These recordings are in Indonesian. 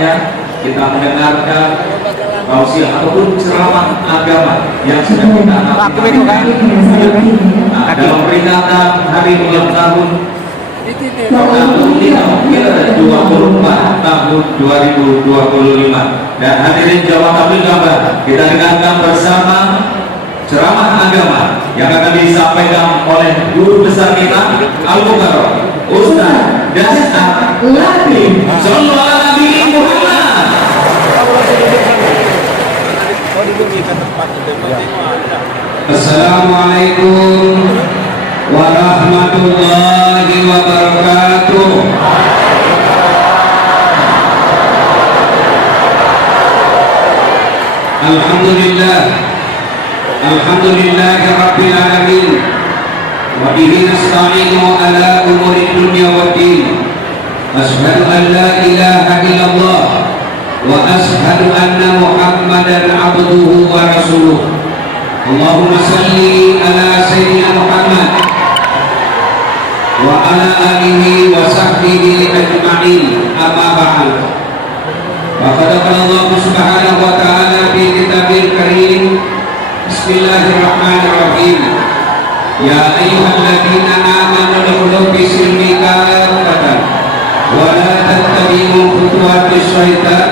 saatnya kita mendengarkan tausiah ataupun ceramah agama yang sedang kita amati. Nah, dalam peringatan hari ulang tahun ke-24 tahun 2025, dan hadirin jamaah tabligh akbar, kita dengarkan bersama ceramah agama yang akan disampaikan oleh guru besar kita Al-Mukarram Ustaz Dasar Latif. Sallallahu alaihi Muhammad. Assalamualaikum warahmatullahi wabarakatuh. Alhamdulillahi rabbil alamin, wa bihi nasta'inu ala umuri dunya waddin. Asyhadu an la ilaha illallah wa asyhadu anna Muhammadan abduhu wa rasuluh. Allahumma salli ala sayyidina Muhammad wa ala alihi wa sahbihi ajma'in, amma ba'd. Faqad qala Allah subhanahu wa ta'ala fi kitabil karim, bismillahirrahmanirrahim, ya ayyuhalladzina amanu udkhulu fi silmi kaffatan wa la tattabi'u khutuwatis syaitan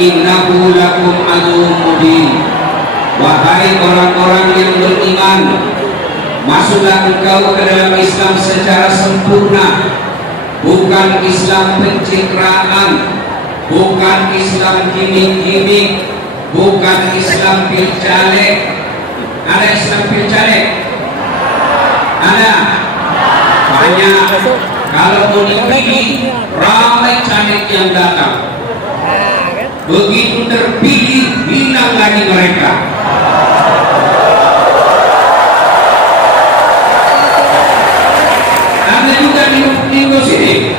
innahu lakum aduwwun mubin. Wahai orang-orang yang beriman, masuklah engkau ke dalam Islam secara sempurna, bukan Islam pencitraan, bukan Islam gimmick-gimmick, bukan Islam pilcaleg. Ada Islam pilcaleg? Ada? Banyak. Kalau mau dipilih, ramai caleg yang datang. Begitu terpilih, hilang lagi mereka. Ada juga di sini.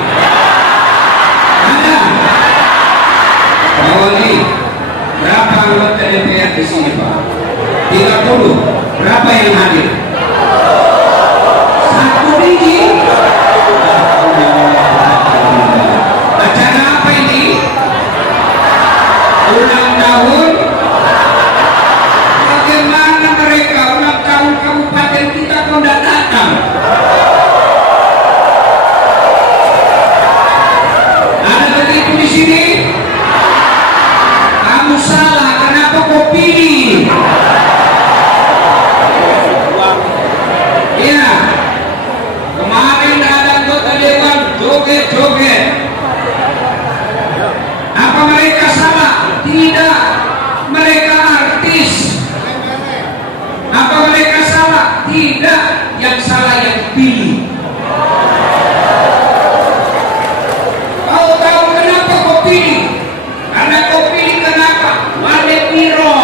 Ada. Pak Wali, berapa anggota DPR di sini, Pak? 30. Berapa yang hadir? 1 biji. Acara apa ini? Ulang tahun. Bagaimana mereka ulang tahun kabupaten kita kok tidak datang? Ada begitu di sini? Kamu salah. Kenapa kau pilih? Iya. Kemarin ada anggota dewan joget-joget. Apa mereka salah? Tidak, mereka artis. Apa mereka salah? Tidak, yang salah yang pilih. Kau tahu kenapa kau pilih? Karena kau pilih kenapa? Wale Piro.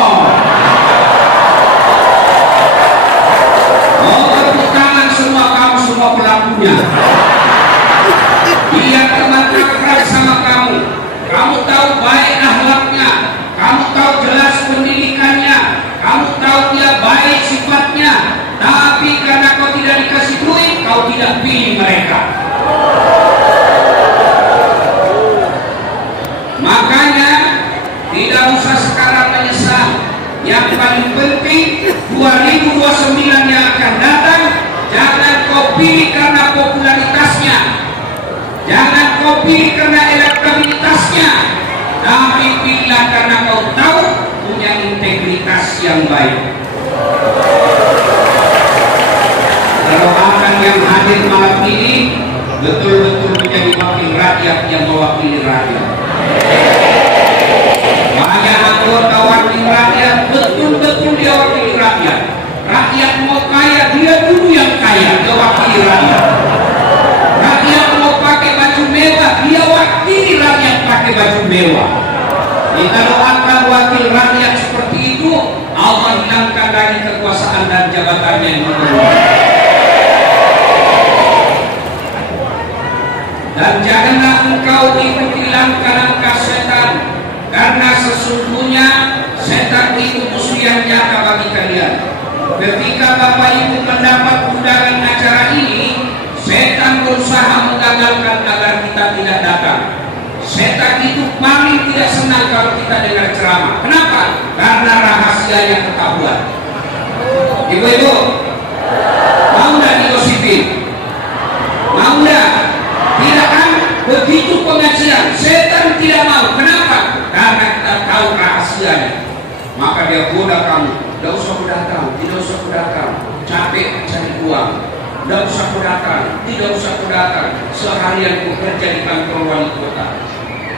Oh, tepuk tangan semua kamu, semua pelakunya. Dia teman akrab sama kamu. Kamu tahu baik akhlaknya, kamu tahu jelas pendidikannya, kamu tahu dia baik sifatnya, tapi karena kau tidak dikasih duit, kau tidak pilih mereka. Makanya tidak usah sekarang menyesal. Yang paling penting 2029 yang akan datang, jangan kau pilih karena popularitasnya, jangan kau pilih karena elektabilitasnya, tapi pilihlah karena kau tahu punya integritas yang baik. Kalau akan yang hadir malam ini betul-betul menjadi wakil rakyat yang mewakili rakyat. Banyak anggota wakil rakyat betul-betul dia wakili rakyat. Rakyat mau kaya, dia dulu yang kaya, dia wakili rakyat. Rakyat mau pakai baju mewah, dia wakili rakyat pakai baju mewah. Kita doakan wakil rakyat seperti itu, Allah hilangkan dari kekuasaan dan jabatannya yang berlebihan. Dan janganlah engkau ikuti langkah-langkah setan, karena sesungguhnya setan itu musuh yang nyata bagi kalian. Ketika Bapak Ibu mendapat undangan acara ini, setan berusaha menggagalkan agar kita tidak datang. Setan itu paling kita dengar ceramah. Kenapa? Karena rahasianya ketahuan. Ibu-ibu, mau nggak digosipin? Mau nggak? Tidak kan? Begitu pengajian, setan tidak mau. Kenapa? Karena kita tahu rahasianya. Maka dia goda kamu. Tidak usah ku datang, tidak usah ku datang. Capek cari uang. Tidak usah ku datang, tidak usah ku datang. Seharian ku kerja di kantor wali kota.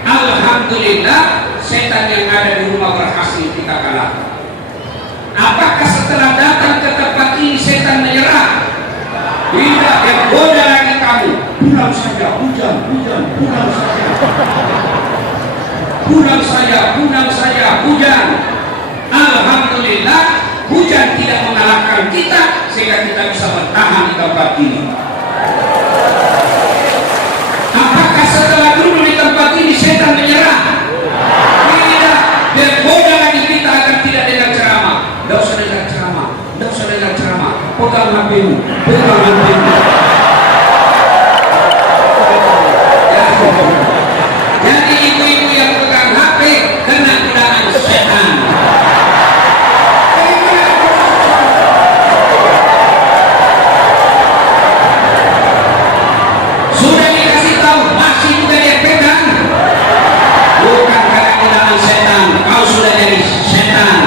Alhamdulillah, setan yang ada di rumah berhasil kita kalahkan. Apakah setelah datang ke tempat ini setan menyerah? Tidak, yang goda lagi kamu. Pulang saja, hujan, pulang saja. Pulang saja, hujan. Alhamdulillah, hujan tidak mengalahkan kita sehingga kita bisa bertahan di tempat ini. Apakah setelah dulu di tempat ini setan menyerah? Tidak, dia goda lagi kita agar tidak dengar ceramah. Tidak usah dengar ceramah, tidak usah dengar ceramah. Pegang HP-mu, pegang HP-mu. Jadi ibu-ibu yang pegang HP kena godaan setan. Sudah dikasih tahu, masih juga dia pegang. Bukan karena godaan setan, kau sudah jadi setan.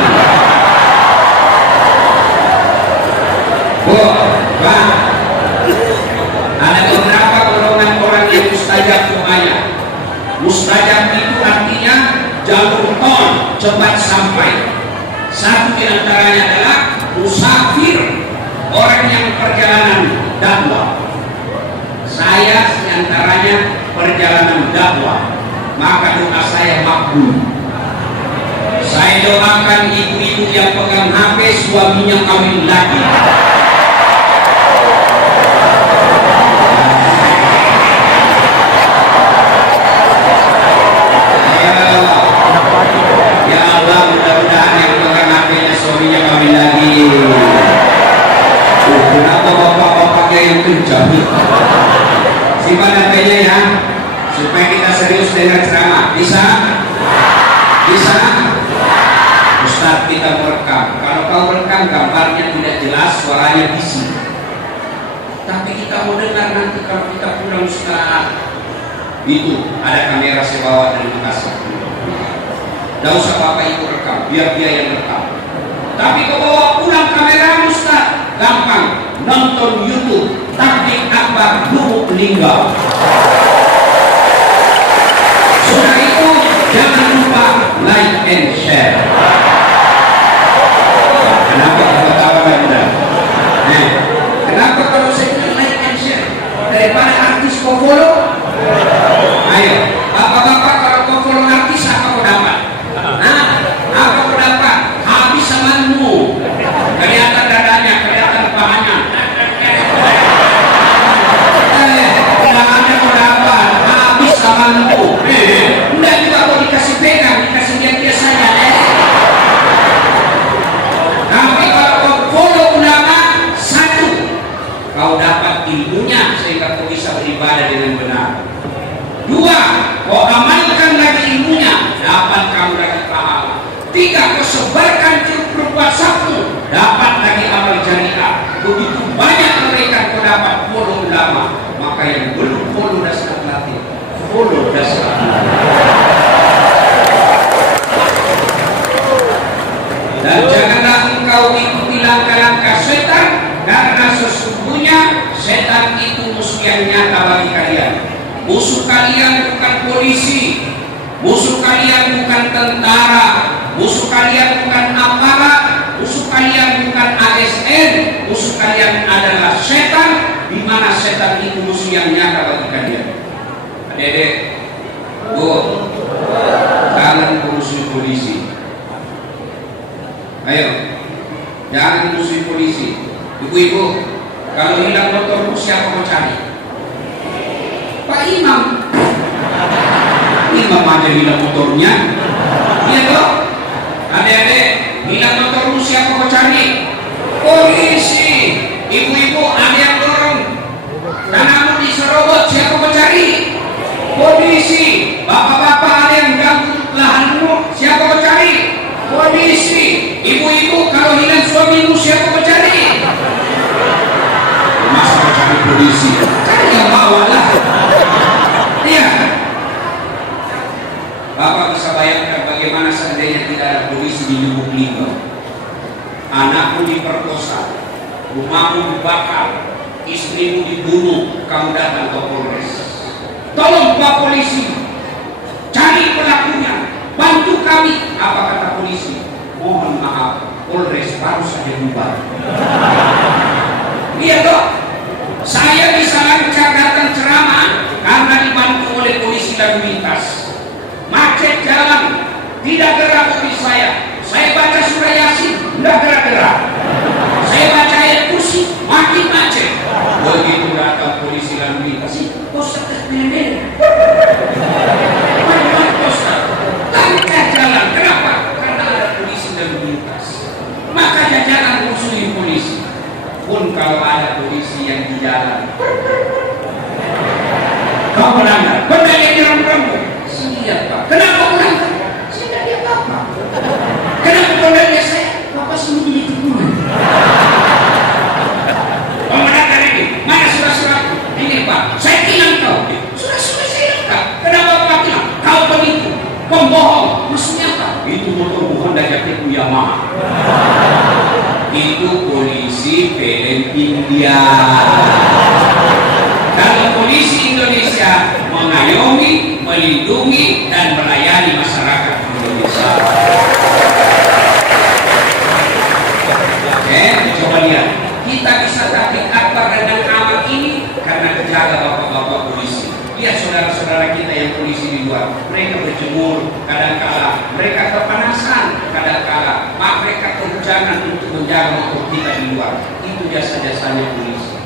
Bu, Pak, ada beberapa golongan orang yang mustajab doanya. Mustajab itu artinya jalur tol cepat sampai. Satu di antaranya adalah musafir, orang yang perjalanan dakwah. Saya di antaranya perjalanan dakwah, maka doa saya makbul. Saya doakan ibu-ibu yang pegang HP suaminya kawin lagi. Ya Allah, mudah-mudahan yang pegang HP-nya suaminya kawin lagi. Kenapa bapak-bapaknya yang kencang? Simpan HP-nya ya, supaya kita serius dengar ceramah. Bisa? Bisa? Ustaz, kita merekam. Kalau kau merekam gambarnya tidak jelas, suaranya bising. Tapi kita mau dengar nanti kalau kita pulang, Ustaz. Itu ada kamera saya bawa dari Makassar. Tidak usah bapak ibu rekam, biar dia yang rekam. Tapi kau bawa pulang kamera Ustaz, gampang. Nonton YouTube Takbir Akbar Lubuk Linggau. Sudah itu jangan lupa like and share. Kenapa kita tahu anda? Kenapa kalau saya bilang like and share daripada artis kau follow? Ayo, bapak-bapak, kalau kau follow artis apa kau dapat? Apa kau dapat? Habis samanmu. Kelihatan dadanya, kelihatan pahanya. Dahannya kau dapat. Habis samanmu. Enggak juga kau dikasih pegang, dikasih dia saja. Tapi kalau kau follow ulama, satu, kau dapat ilmunya sehingga kau bisa beribadah dengan benar. Dua, kau amalkan lagi ilmunya, dapat kamu lagi pahala. Tiga, kau sebarkan grup WhatsAppmu, dapat lagi amal jariah. Begitu banyak mereka kau dapat follow ulama. Maka yang belum follow dasar pelatih, follow dasar. Dan janganlah engkau ikuti langkah-langkah setan, karena sesungguhnya setan itu musuh yang nyata bagi kalian. Musuh kalian bukan polisi, musuh kalian bukan tentara, musuh kalian bukan aparat, musuh kalian bukan ASN, musuh kalian adalah setan, di mana setan itu musuh yang nyata bagi kalian. Adik-adik, Bu, jangan musuh polisi. Ayo, jangan musuh polisi. Ibu-ibu, kalau hilang motormu siapa mau cari? Pak Imam. Imam aja hilang motornya. Iya toh? Adik-adik, hilang motormu siapa mau cari? Polisi. Ibu-ibu ada yang dorong tanaman diserobot, siapa mau cari? Polisi. Bapak-bapak ada yang ganggu lahanmu, siapa Bapak bisa bayangkan bagaimana seandainya tidak ada polisi di Lubuk Linggau. Anakmu diperkosa, rumahmu dibakar, istrimu dibunuh, kamu datang ke Polres. Tolong Pak Polisi, cari pelakunya, bantu kami. Apa kata polisi? Mohon maaf, Polres baru saja bubar. Iya toh, saya bisa lancar datang ceramah karena dibantu oleh polisi lalu lintas. Macet jalan, tidak gerak mobil saya. Saya baca surah Yasin, tidak gerak-gerak. Saya baca ayat kursi, makin macet. Begitu datang polisi lalu lintas, Ustaz nenek, Ustaz, lancar jalan. Kenapa? Karena ada polisi lalu lintas. Makanya jangan musuhi polisi. Pun kalau ada polisi yang di jalan, kau melanggar, benda yang direm-rem. Iya Pak, kenapa melanggar? Saya tidak lihat apa. Kenapa kau lihat saya? Bapak sembunyi di tikungan. Kau melanggar ini, mana surat-surat? Ini Pak, saya bilang kau. Surat-surat saya lengkap. Kenapa Pak bilang? Kau penipu, pembohong. Maksudnya apa? Itu motor Honda jaketmu Yamaha. Itu polisi film India. Kalau polisi Indonesia mengayomi, melindungi, dan melayani masyarakat Indonesia. Coba lihat, kita bisa taktik akbar dengan amat ini karena kejaga bapak-bapak polisi. Lihat saudara-saudara kita yang polisi di luar, mereka berjemur, kadang-kala mereka kepanasan, kadang-kala mereka kehujanan untuk menjaga motor kita di luar. Itu jasa-jasanya polisi.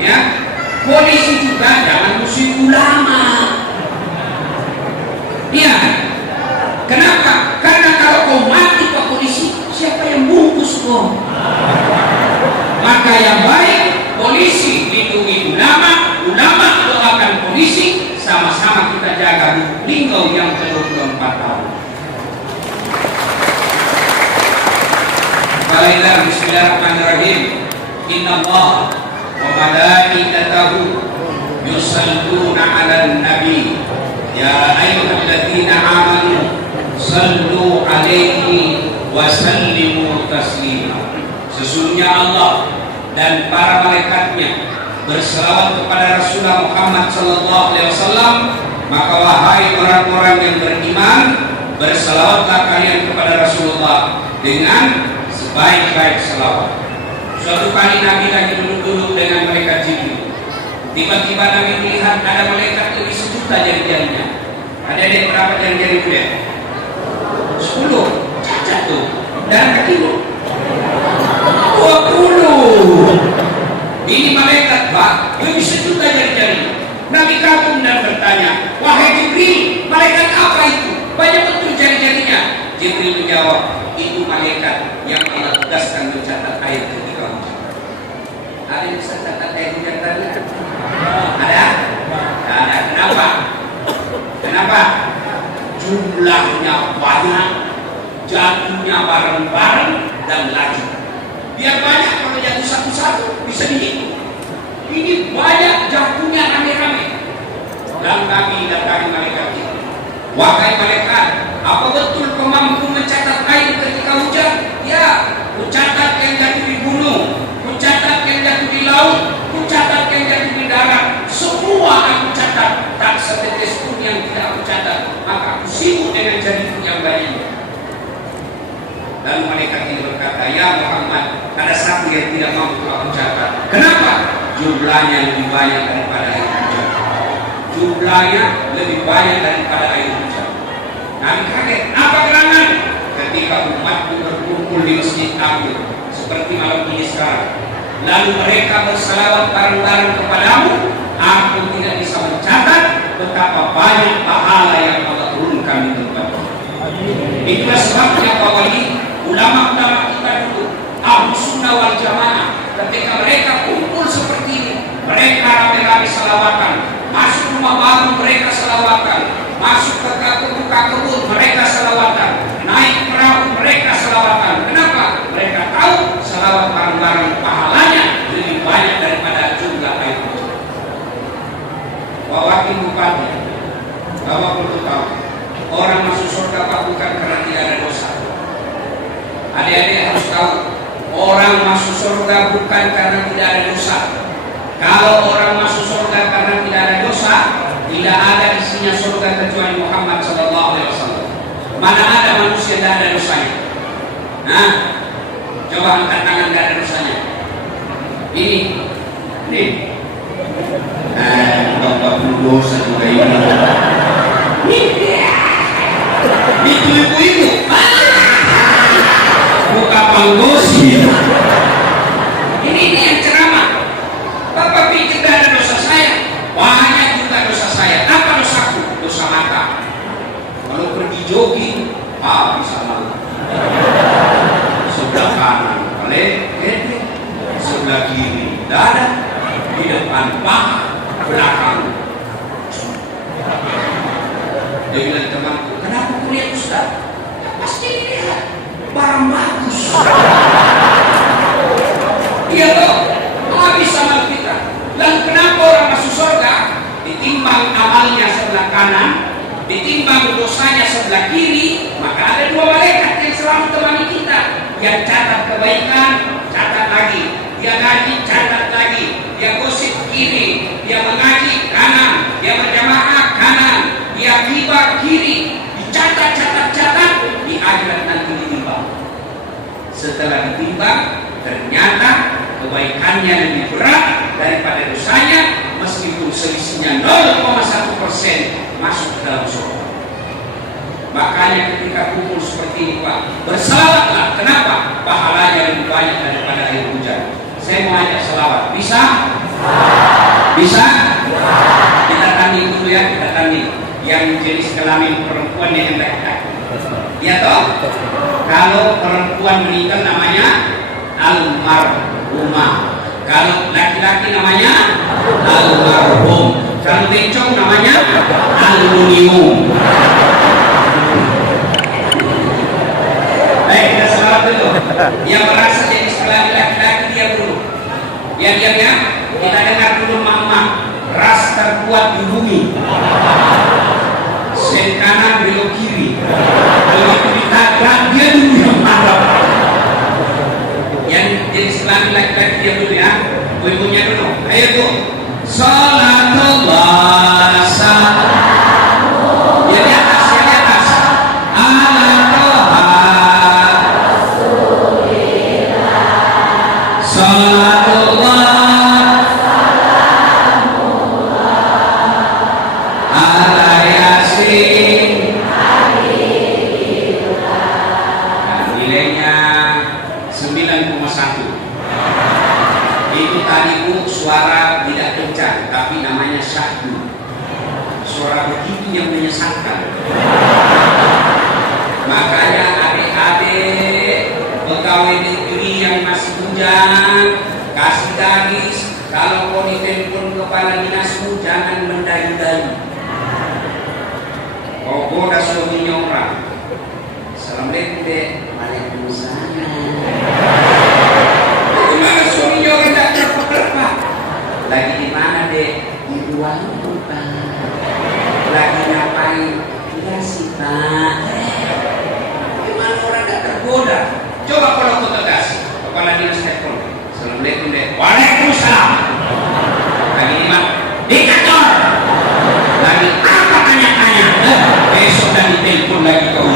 Ya, polisi juga jangan musuh ulama. Iya. Kenapa? Karena kalau kau mati Pak Polisi, siapa yang bungkus kau? Maka yang baik, polisi lindungi ulama, ulama doakan polisi, sama-sama kita jaga Lubuk Linggau yang ke-24 tahun. Baiklah, bismillahirrahmanirrahim. Inna Allah wa malaikatahu yusalluna 'alan nabi. Ya ayyuhalladzina amanu sallu 'alaihi wa sallimu taslima. Sesungguhnya Allah dan para malaikatnya berselawat kepada Rasulullah Muhammad sallallahu alaihi wasallam, maka wahai orang-orang yang beriman, berselawatlah kalian kepada Rasulullah dengan sebaik-baik selawat. Suatu kali Nabi lagi duduk-duduk dengan malaikat Jibril. Tiba-tiba Nabi melihat ada malaikat lebih 1 juta jari-jarinya. Ada yang berapa jari-jari itu ya? 10. Cacat tuh. Dan kakimu 20. Ini malaikat Pak, lebih 1 juta jari-jari. Nabi kagum dan bertanya, wahai Jibril, malaikat apa itu? Banyak betul jari-jarinya. Jibril menjawab, itu malaikat yang Allah tugaskan mencatat air ketika hujan. Ada yang bisa catat air hujan tadi? Ada? Ada. Kenapa? Kenapa? Jumlahnya banyak, jatuhnya bareng-bareng dan laju. Biar banyak, kalau jatuh satu-satu bisa dihitung. Ini banyak jatuhnya rame-rame. Dan kami datangi malaikat itu. Wahai malaikat, apa betul kau mampu mencatat air ketika hujan? Ya, ku catat yang jatuh di gunung, ku catat yang jatuh di laut, ku catat yang jatuh di darat. Semua aku catat, tak setetes pun yang tidak aku catat. Maka aku sibuk dengan jariku yang banyak. Lalu malaikat ini berkata, ya Muhammad, ada satu yang tidak mampu aku catat. Kenapa? Jumlahnya lebih banyak daripada air hujan. Jumlahnya lebih banyak daripada air hujan. Nabi kaget, apa gerangan? Ketika umatku berkumpul di masjid aku, seperti malam ini sekarang, lalu mereka berselawat bareng-bareng kepadamu, aku tidak bisa mencatat betapa banyak pahala yang Allah turunkan di tempatmu. Itulah sebabnya Pak Wali, ulama-ulama kita dulu, Ahlus Sunnah wal Jamaah, ketika mereka kumpul seperti ini, mereka rame-rame selawatan, masuk rumah baru mereka selawatan, masuk ke kebun mereka selawatan, naik perahu mereka selawatan. Kenapa? Mereka tahu selawat bareng-bareng pahalanya lebih banyak daripada jumlah air hujan. Wakil bupati, Bapak perlu tahu, bukan karena tidak ada dosa. Adik-adik harus tahu, orang masuk surga bukan karena tidak ada dosa. Kalau orang masuk surga karena tidak ada dosa, tidak ada isinya surga kecuali Muhammad SAW. Mana ada manusia tidak ada dosanya? Nah, coba angkat tangan tidak ada dosanya. Ini. Bapak dosa juga ini. Itu ibu-ibu. Buka panggosi. Ini yang ceramah. Bapak pikir tidak ada dosa saya? Banyak juga dosa saya. Apa dosaku? Dosa mata. Kalau pergi jogging, bisa malu. Sebelah kanan, lele, sebelah kiri, dada, di depan paha, belakang. Dia bilang temanku, kenapa kuliah Ustaz? Pasti dilihat barang bagus. Iya toh, habis sama kita. Dan kenapa orang masuk surga? Ditimbang amalnya sebelah kanan, ditimbang dosanya sebelah kiri, maka ada dua malaikat yang selalu temani kita, yang catat kebaikan, catat lagi, dia ngaji, catat lagi, dia gosip kiri, dia mengaji kanan, dia berjamaah kanan, dia ghibah kiri, dicatat, di akhirat nanti ditimbang. Setelah ditimbang, ternyata kebaikannya lebih berat daripada dosanya, meskipun selisihnya 0,1% masuk ke dalam surga. Makanya ketika kumpul seperti ini Pak, berselawatlah. Kenapa? Pahalanya lebih banyak daripada air hujan. Saya mau ajak selawat. Bisa? Bisa? Kita tanding dulu ya, kita tanding. Yang jenis kelamin perempuan yang laki-laki. Ya toh? Kalau perempuan meninggal namanya almarhumah. Kalau laki-laki namanya almarhum. Kalau bencong namanya aluminium. Baik, kita selawat dulu. Yang merasa jadi sekali laki-laki dia dulu. Ya diam ya. Kita dengar dulu mama. Ras terkuat di bumi. Sen kanan belok kiri. Begitu ditabrak dia dulu yang marah. Yang jadi sekali laki-laki dia dulu ya. Ibunya dulu. Ayo tuh. Salatullah salam. Ya di atas, ya di atas. Ala Toha Salatullah ala Yasin. Nah, nilainya 9,1. Itu tadi Bu, suara tidak kencang, tapi namanya syahdu. Suara begitu yang menyesatkan. Makanya adik-adik pegawai negeri yang masih bujang, kasih gadis, kalau kau ditelepon kepala dinasmu jangan mendayu-dayu. Kau goda suaminya orang. Assalamualaikum dek. Waalaikumsalam. Gimana suaminya orang tak terpekerpa? Lagi di mana dek? Di ruang Pak. Lagi ngapain? Iya sih Pak. Gimana orang tak tergoda? Coba kalau kau tegas, kepala dinas telepon. Assalamualaikum dek. Waalaikumsalam. Lagi di mana? Di kantor. Lagi apa tanya-tanya? Besok dan ditelepon lagi kau.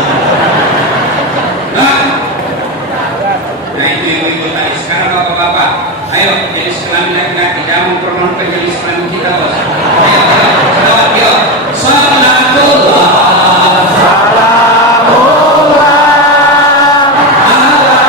Nah itu ibu-ibu tadi. Sekarang bapak-bapak, ayo jenis kelamin laki-laki, jangan mempermalukan jenis kelamin kita bos. Ayo, selawat yuk. Salatullah salamullah ala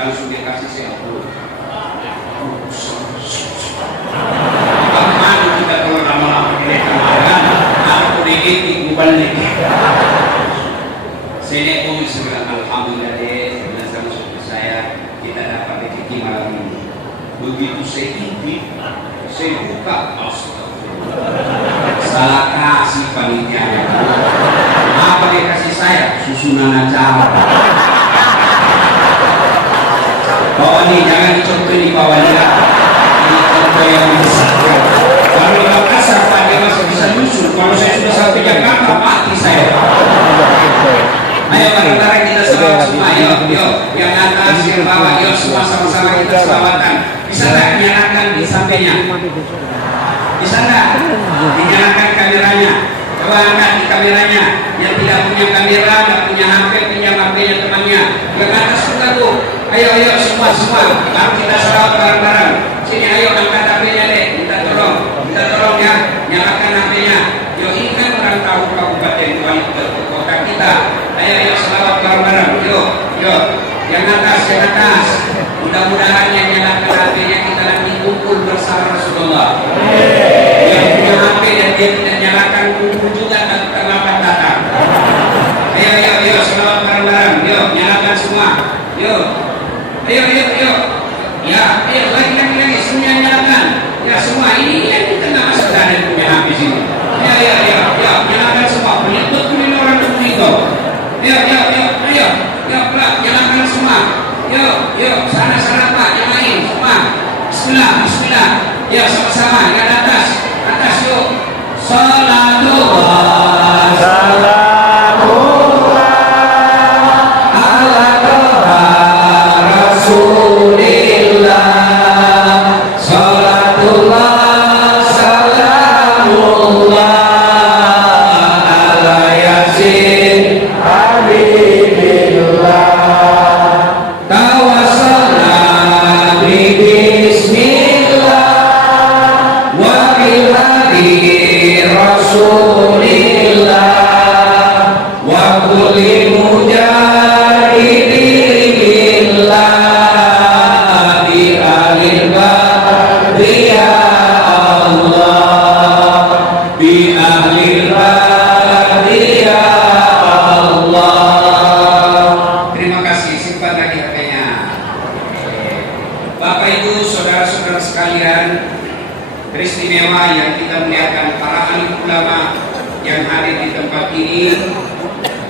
Kalau sudah kasih saya dulu. Bagaimana kita kalau lama-lama ini kan? Aku diitik balik. Saya pun sudah alhamdulillah deh, sama suami saya kita dapat rezeki malam ini. Begitu saya intip, saya buka, astagfirullah, salah kasih panitia. Apa dia kasih saya? Susunan acara. Bawa nih, jangan dicontoh di bawahnya. Ini contoh yang besar. Kalau di Makassar, Pak, dia masih bisa nyusul. Kalau saya sudah sampai Jakarta, mati saya. Ayo bareng-bareng kita semua, yuk, yang atas, yang bawah, yuk semua sama-sama kita selawatan. Bisa nggak menyalakan di sampingnya? Bisa nggak? Dinyalakan kameranya. Coba angkat di kameranya. Yang tidak punya kamera, tidak punya HP, pinjam HP-nya temannya. Yang atas juga tuh. Ayo semua. Baru kita selawat bareng-bareng. Sini ayo angkat HP-nya deh. Minta tolong ya. Nyalakan HP-nya. Yuk, ini kan orang tahu kabupaten wali kota kita. Ayo selawat bareng-bareng. Yuk. Yang atas. Mudah-mudahan yang nyalakan HP-nya kita nanti kumpul bersama Rasulullah. Yang punya HP dan dia tidak nyalakan kumpul juga terlambat datang. Ayo selawat bareng-bareng. Yuk, nyalakan semua. Yuk. Ayo. Ya, ayo lagi semuanya nyalakan. Ya semua ini yang kita nggak masuk ada punya HP sini. Ayo, nyalakan semua. Penyebut orang itu. Ayo, pelak, nyalakan semua. Yuk, sana Pak, nyalain semua. Bismillah. Ya sama-sama, yang atas yuk. Salatullah. Istimewa yang kita melihatkan para alim ulama yang hadir di tempat ini,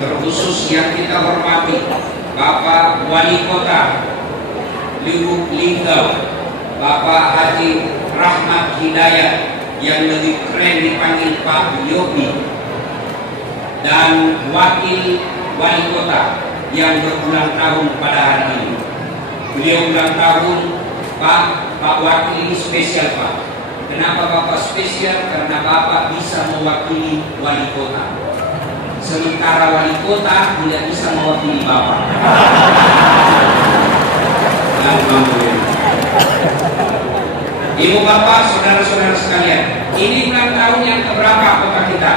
terkhusus yang kita hormati Bapak Wali Kota Lubuk Linggau, Bapak Haji Rahmat Hidayat yang lebih keren dipanggil Pak Yobi, dan Wakil Wali Kota yang berulang tahun pada hari ini. Beliau ulang tahun, Pak Wakil ini spesial Pak. Kenapa Bapak spesial? Karena Bapak bisa mewakili wali kota. Sementara wali kota tidak bisa mewakili Bapak. Ibu bapak, saudara-saudara sekalian, ini ulang tahun yang keberapa kota kita?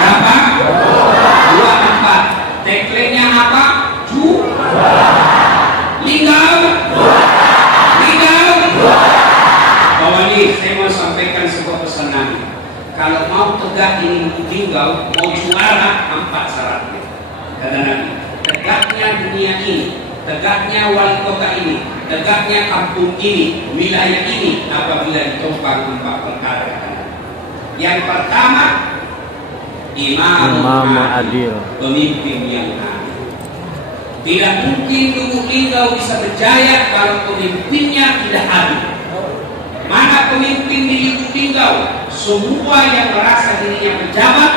Berapa? 24. Tagline-nya apa? Linggau. Wali, saya mau sampaikan sebuah pesanan. Kalau mau tegak ini Linggau, mau juara 4 syaratnya. Kata Nabi, tegaknya dunia ini, tegaknya wali kota ini, tegaknya kampung ini, wilayah ini, apabila ditopang 4 perkara. Yang pertama, imam adil, pemimpin yang adil. Tidak mungkin Lubuk Linggau bisa berjaya kalau pemimpinnya tidak adil. Mana pemimpin di Lubuk Linggau? Semua yang merasa dirinya pejabat,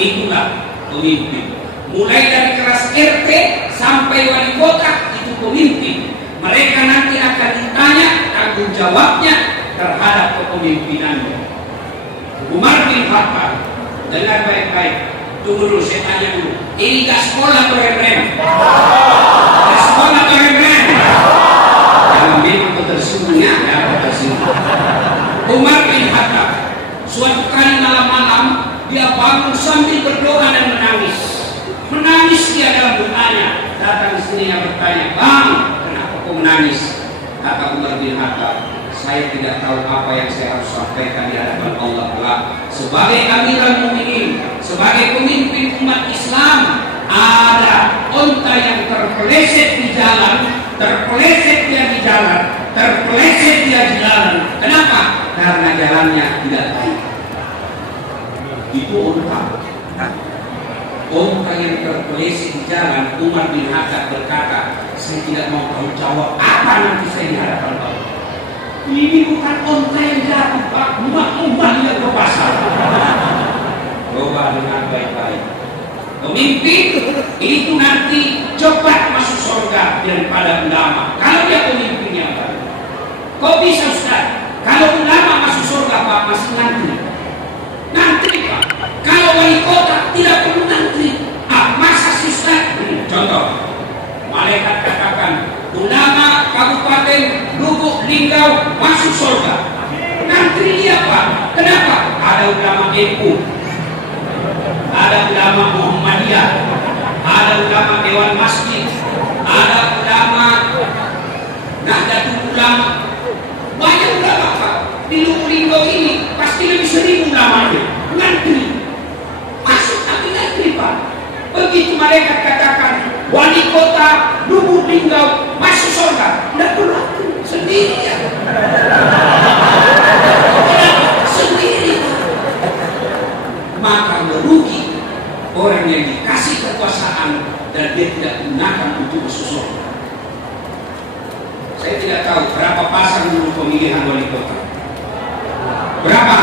itulah pemimpin. Mulai dari kelas RT sampai wali kota, itu pemimpin. Mereka nanti akan ditanya tanggung jawabnya terhadap kepemimpinannya. Umar bin Khattab, dengar baik-baik. Tunggu dulu, saya tanya dulu. Ini gak sekolah atau rem-rem? Gak sekolah atau rem-rem? Kalau memang ketersinggungan, ya ketersinggungan. Umar bin Khattab, suatu kali malam-malam dia bangun sambil berdoa dan menangis. Menangis dia dalam doanya. Datang istrinya bertanya, "Bang, menangis. Kata Umar bin Khattab, saya tidak tahu apa yang saya harus sampaikan di hadapan Allah Ta'ala. Sebagai Amirul Mukminin, sebagai pemimpin umat Islam, ada onta yang terpeleset di jalan, terpeleset dia di jalan, terpeleset dia di jalan. Kenapa? Karena jalannya tidak baik. Itu onta. Onta yang terpeleset di jalan. Umar bin Khattab berkata, saya tidak mau tahu jawab apa nanti saya di hadapan Allah. Ini bukan onta yang jatuh, Pak. Umat yang ke pasar. Coba dengar baik-baik. Pemimpin itu nanti cepat masuk surga daripada ulama. Kalau dia pemimpin yang baik. Kok bisa Ustaz? Kalau ulama masuk surga Pak, masih ngantri. Ngantri Pak. Kalau wali kota tidak perlu ngantri. Masa sih Ustaz? Contoh. Malaikat katakan, ulama Kabupaten Lubuk Linggau masuk surga. Ngantri dia Pak. Kenapa? Ada ulama NU, ada ulama Muhammadiyah, ada ulama Dewan Masjid, ada ulama Nahdlatul Ulama. Banyak ulama Pak. Di Lubuk Linggau ini pasti lebih 1.000 ulamanya. Ngantri. Masuk tapi ngantri Pak. Begitu malaikat katakan, wali kota Lubuk Linggau masuk surga, tidak perlu sendiri ya. Sendiri. Maka merugi orang yang dikasih kekuasaan dan dia tidak gunakan untuk masuk surga. Saya tidak tahu berapa pasang dulu pemilihan wali kota. Berapa?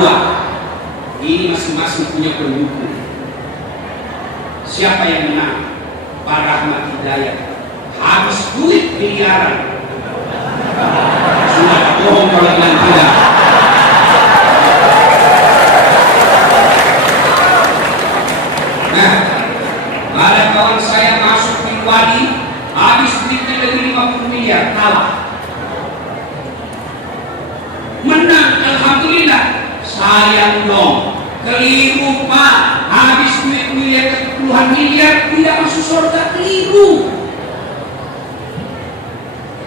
2. Ini masing-masing punya pendukung. Siapa yang menang? Pak Rahmat Hidayat. Habis duit miliaran. Sudah bohong kalau bilang tidak. Nah, ada kawan saya masuk di Wadi, habis duitnya lebih 50 miliar, kalah. Menang, alhamdulillah. Sayang dong. Keliru Pak, habis duit miliar ke puluhan miliar tidak masuk surga, keliru.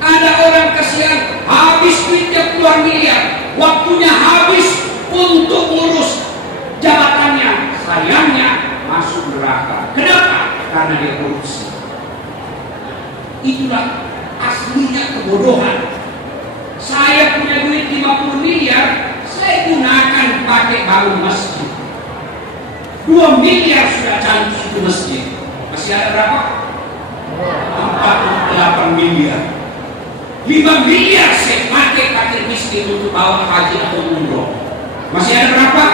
Ada orang kasihan habis duitnya puluhan miliar, waktunya habis untuk ngurus jabatannya, sayangnya masuk neraka. Kenapa? Karena dia korupsi. Itulah aslinya kebodohan. Saya punya duit 50 miliar, saya gunakan pakai bangun masjid. 2 miliar sudah cantik itu masjid. Masih ada berapa? 48 miliar. 5 miliar saya pakai miskin untuk bawa haji atau umroh. Masih ada berapa?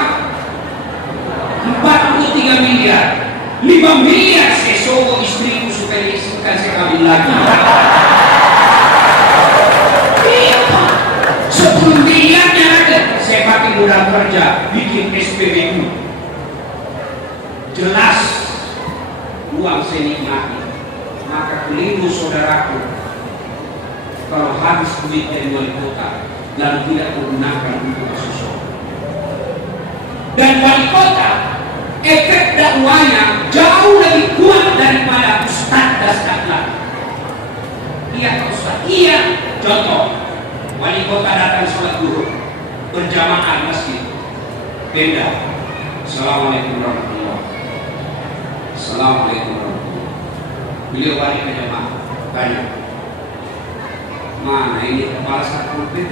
43 miliar. 5 miliar saya sogok istriku supaya istrikan saya kawin lagi. 10 miliarnya ada saya pakai modal kerja bikin SPBU. Jelas uang saya nikmati. Maka keliru saudaraku kalau habis duit dari wali kota dan tidak menggunakan untuk masuk surga. Dan wali kota efek dakwahnya jauh lebih kuat daripada ustaz dan ustaz. Iya Pak Ustaz. Iya. Contoh, wali kota datang sholat zuhur berjamaah masjid. Beda. Assalamualaikum warahmatullahi wabarakatuh. Assalamualaikum warahmatullahi wabarakatuh. Beliau balik ke jamaah. Tanya, mana ini kepala satpol PP?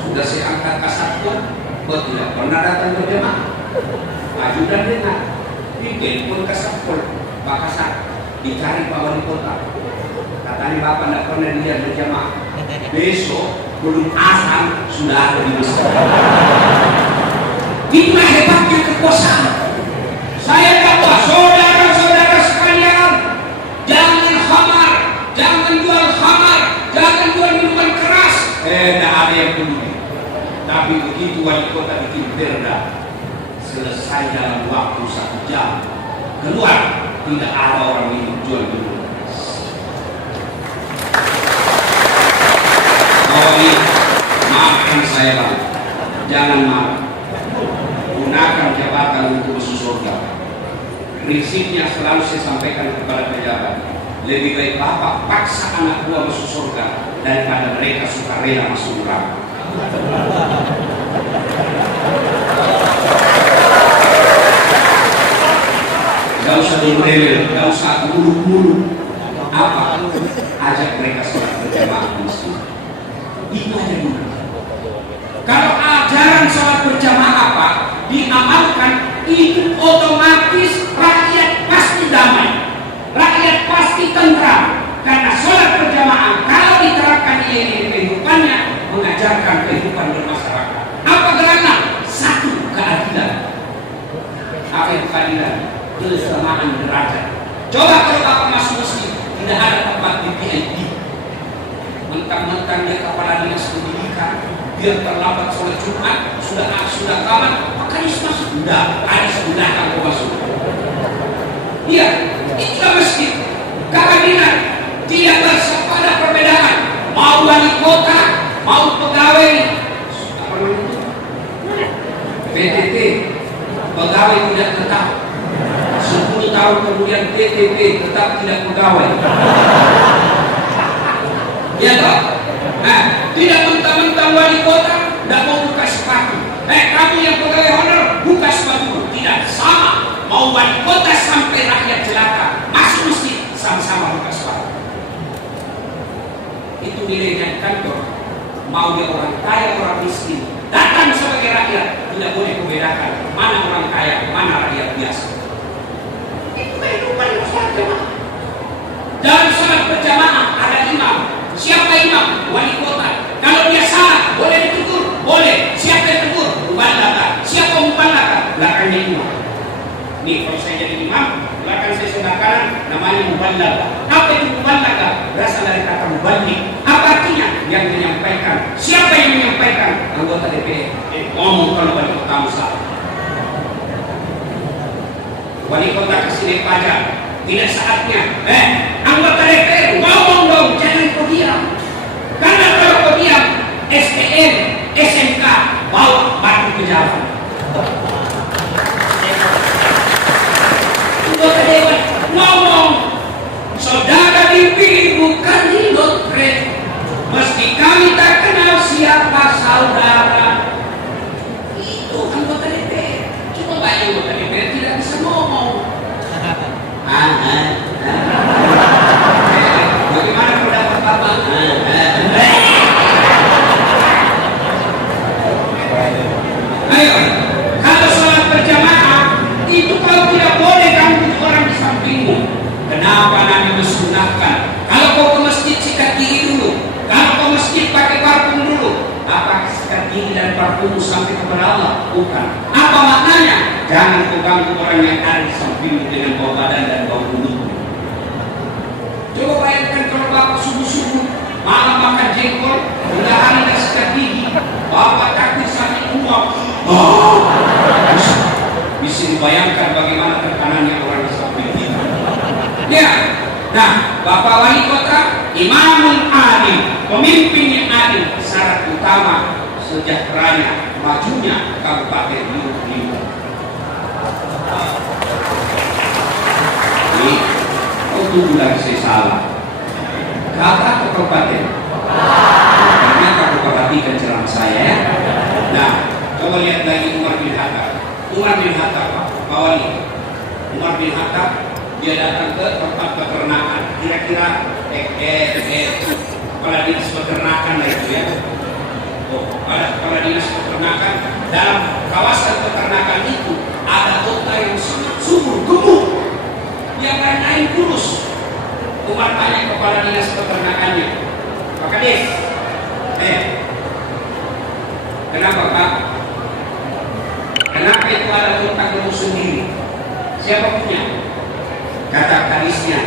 Sudah saya angkat ke satpol, kok tidak pernah datang ke jamaah? Ajudan dengar, ditelepon ke satpol, Pak Kasat, dicari Pak Wali Kota. Katanya Bapak tidak pernah lihat berjamaah. Besok belum asal sudah ada di masjid. Itulah hebatnya kekuasaan. Saya kata saudara-saudara sekalian, jangan khamar, jangan jual khamar, jangan jual minuman keras. Tidak ada yang peduli. Tapi begitu wali kota bikin perda, selesai dalam waktu 1 jam, keluar tidak ada orang yang jual minuman keras. Oh ini, maafkan saya Bang, jangan marah. Gunakan jabatan untuk masuk surga. Prinsipnya selalu saya sampaikan kepada pejabat, Lebih baik bapak paksa anak buah masuk surga daripada mereka sukarela masuk neraka. Gak usah dibeli, gak usah muluk-muluk. Apa? Ajak mereka sholat berjamaah di masjid. Itu aja dulu. Kalau ajaran sholat berjamaah Pak diamalkan, itu otomatis rakyat pasti damai, rakyat pasti tentram. Karena sholat berjamaah kalau diterapkan di kehidupannya mengajarkan kehidupan bermasyarakat. Apa gerangan? Satu, keadilan. Apa yang keadilan? Kesamaan derajat. Coba kalau Bapak masuk masjid tidak ada tempat di VIP, mentang-mentang dia kepala dinas pendidikan, biar terlambat sholat Jumat sudah kawan, makanya masuk sudah ada sebelah kalau masuk. Iya, itulah masjid. Keadilan tidak ada perbedaan. Mau wali kota, mau pegawai, apa namanya? PTT, pegawai tidak tetap. 10 tahun kemudian PTP tetap tidak pegawai. Ya toh? Nah, tidak mentang-mentang wali kota tidak mau buka sepatu. Kamu yang pegawai honor buka sepatu. Tidak, sama. Mau wali kota sampai rakyat jelata masuk masjid sama-sama buka sepatu. Itu nilainya di kantor. Mau dia orang kaya orang miskin, datang sebagai rakyat tidak boleh membedakan mana orang kaya mana rakyat biasa. Dalam sholat berjamaah ada imam. Siapa imam? Wali kota. Kalau dia salah boleh ditegur, boleh. Siapa yang tegur? Mubalaghah. Siapa mubalaghah? Belakangnya imam. Nih kalau saya jadi imam, belakang saya sebelah kanan namanya mubalaghah. Apa itu mubalaghah? Berasal dari kata mubaligh. Apa artinya? Yang menyampaikan. Siapa yang menyampaikan? Anggota DPR. Ngomong kalau wali kota salah. Wali kota kasih naik pajak, tidak saatnya. Anggota DPR ngomong dong, jangan kau diam. Karena kalau kau diam, STM, SMK bawa batu ke jalan. Anggota dewan ngomong, saudara dipilih bukan di lotre, meski kami tak kenal siapa saudara. Itu anggota DPR. Cuma banyak anggota DPR tidak bisa ngomong. Bagaimana pendapat Bapak? Ayo, kalau sholat berjamaah itu kau tidak boleh ganggu orang di sampingmu. Kenapa Nabi mensunahkan? Kalau kau ke masjid sikat gigi dulu. Kalau kau masjid pakai parfum dulu. Apa sikat gigi dan parfum sampai kepada Allah? Bukan. Apa maknanya? Jangan kau ganggu orang yang ada di sampingmu dengan bau badan dan bau mulut. Coba bayangkan kalau Bapak subuh-subuh malam makan jengkol, udah hari dah sikat gigi, Bapak takut sakit uap. Bisa dibayangkan bagaimana tekanannya orang di samping kita. Ya, nah Bapak wali kota, imamul adil, pemimpin yang adil, syarat utama sejahteranya, majunya kabupaten Lumajang. Ini kau tunggu lagi saya salah. Kata atau kabupaten? Ternyata aku perhatikan ceramah saya ya. Nah, coba lihat lagi Umar bin Khattab. Umar bin Khattab, Pak Wali. Umar bin Khattab dia datang ke tempat peternakan. Kira-kira kepala dinas peternakan lah itu ya. Kepala dinas peternakan. Dalam kawasan peternakan itu ada kota yang sangat subur, gemuk, yang lain-lain kurus. Umar tanya kepala dinas peternakannya, Pak Kades, kenapa Pak? Kenapa itu ada kota gemuk sendiri? Siapa punya? Kata kadisnya,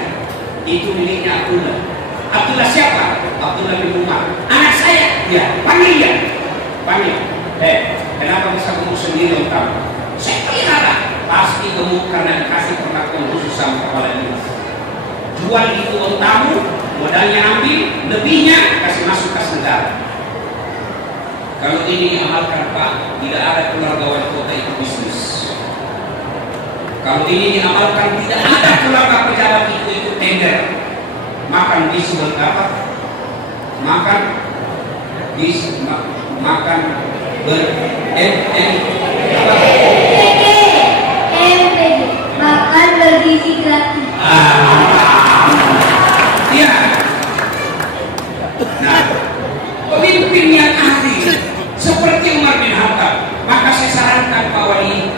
itu miliknya Abdullah. Abdullah siapa? Abdullah bin Umar. Anak saya? Ya, panggil dia. Panggil. Kenapa bisa gemuk sendiri Om? Saya pelihara. Pasti gemuk karena dikasih perlakuan khusus sama kepala dinas. Jual itu ontamu, modalnya ambil, lebihnya kasih masuk kas negara. Kalau ini diamalkan Pak, tidak ada keluarga wali kota itu bisnis. Kalau ini diamalkan, tidak ada keluarga pejabat itu tender. Makan disebut apa? Makan makan ber makan bergizi gratis. Ya. Nah, pemimpin yang adil seperti Umar bin Khattab, maka saya sarankan Pak Wali,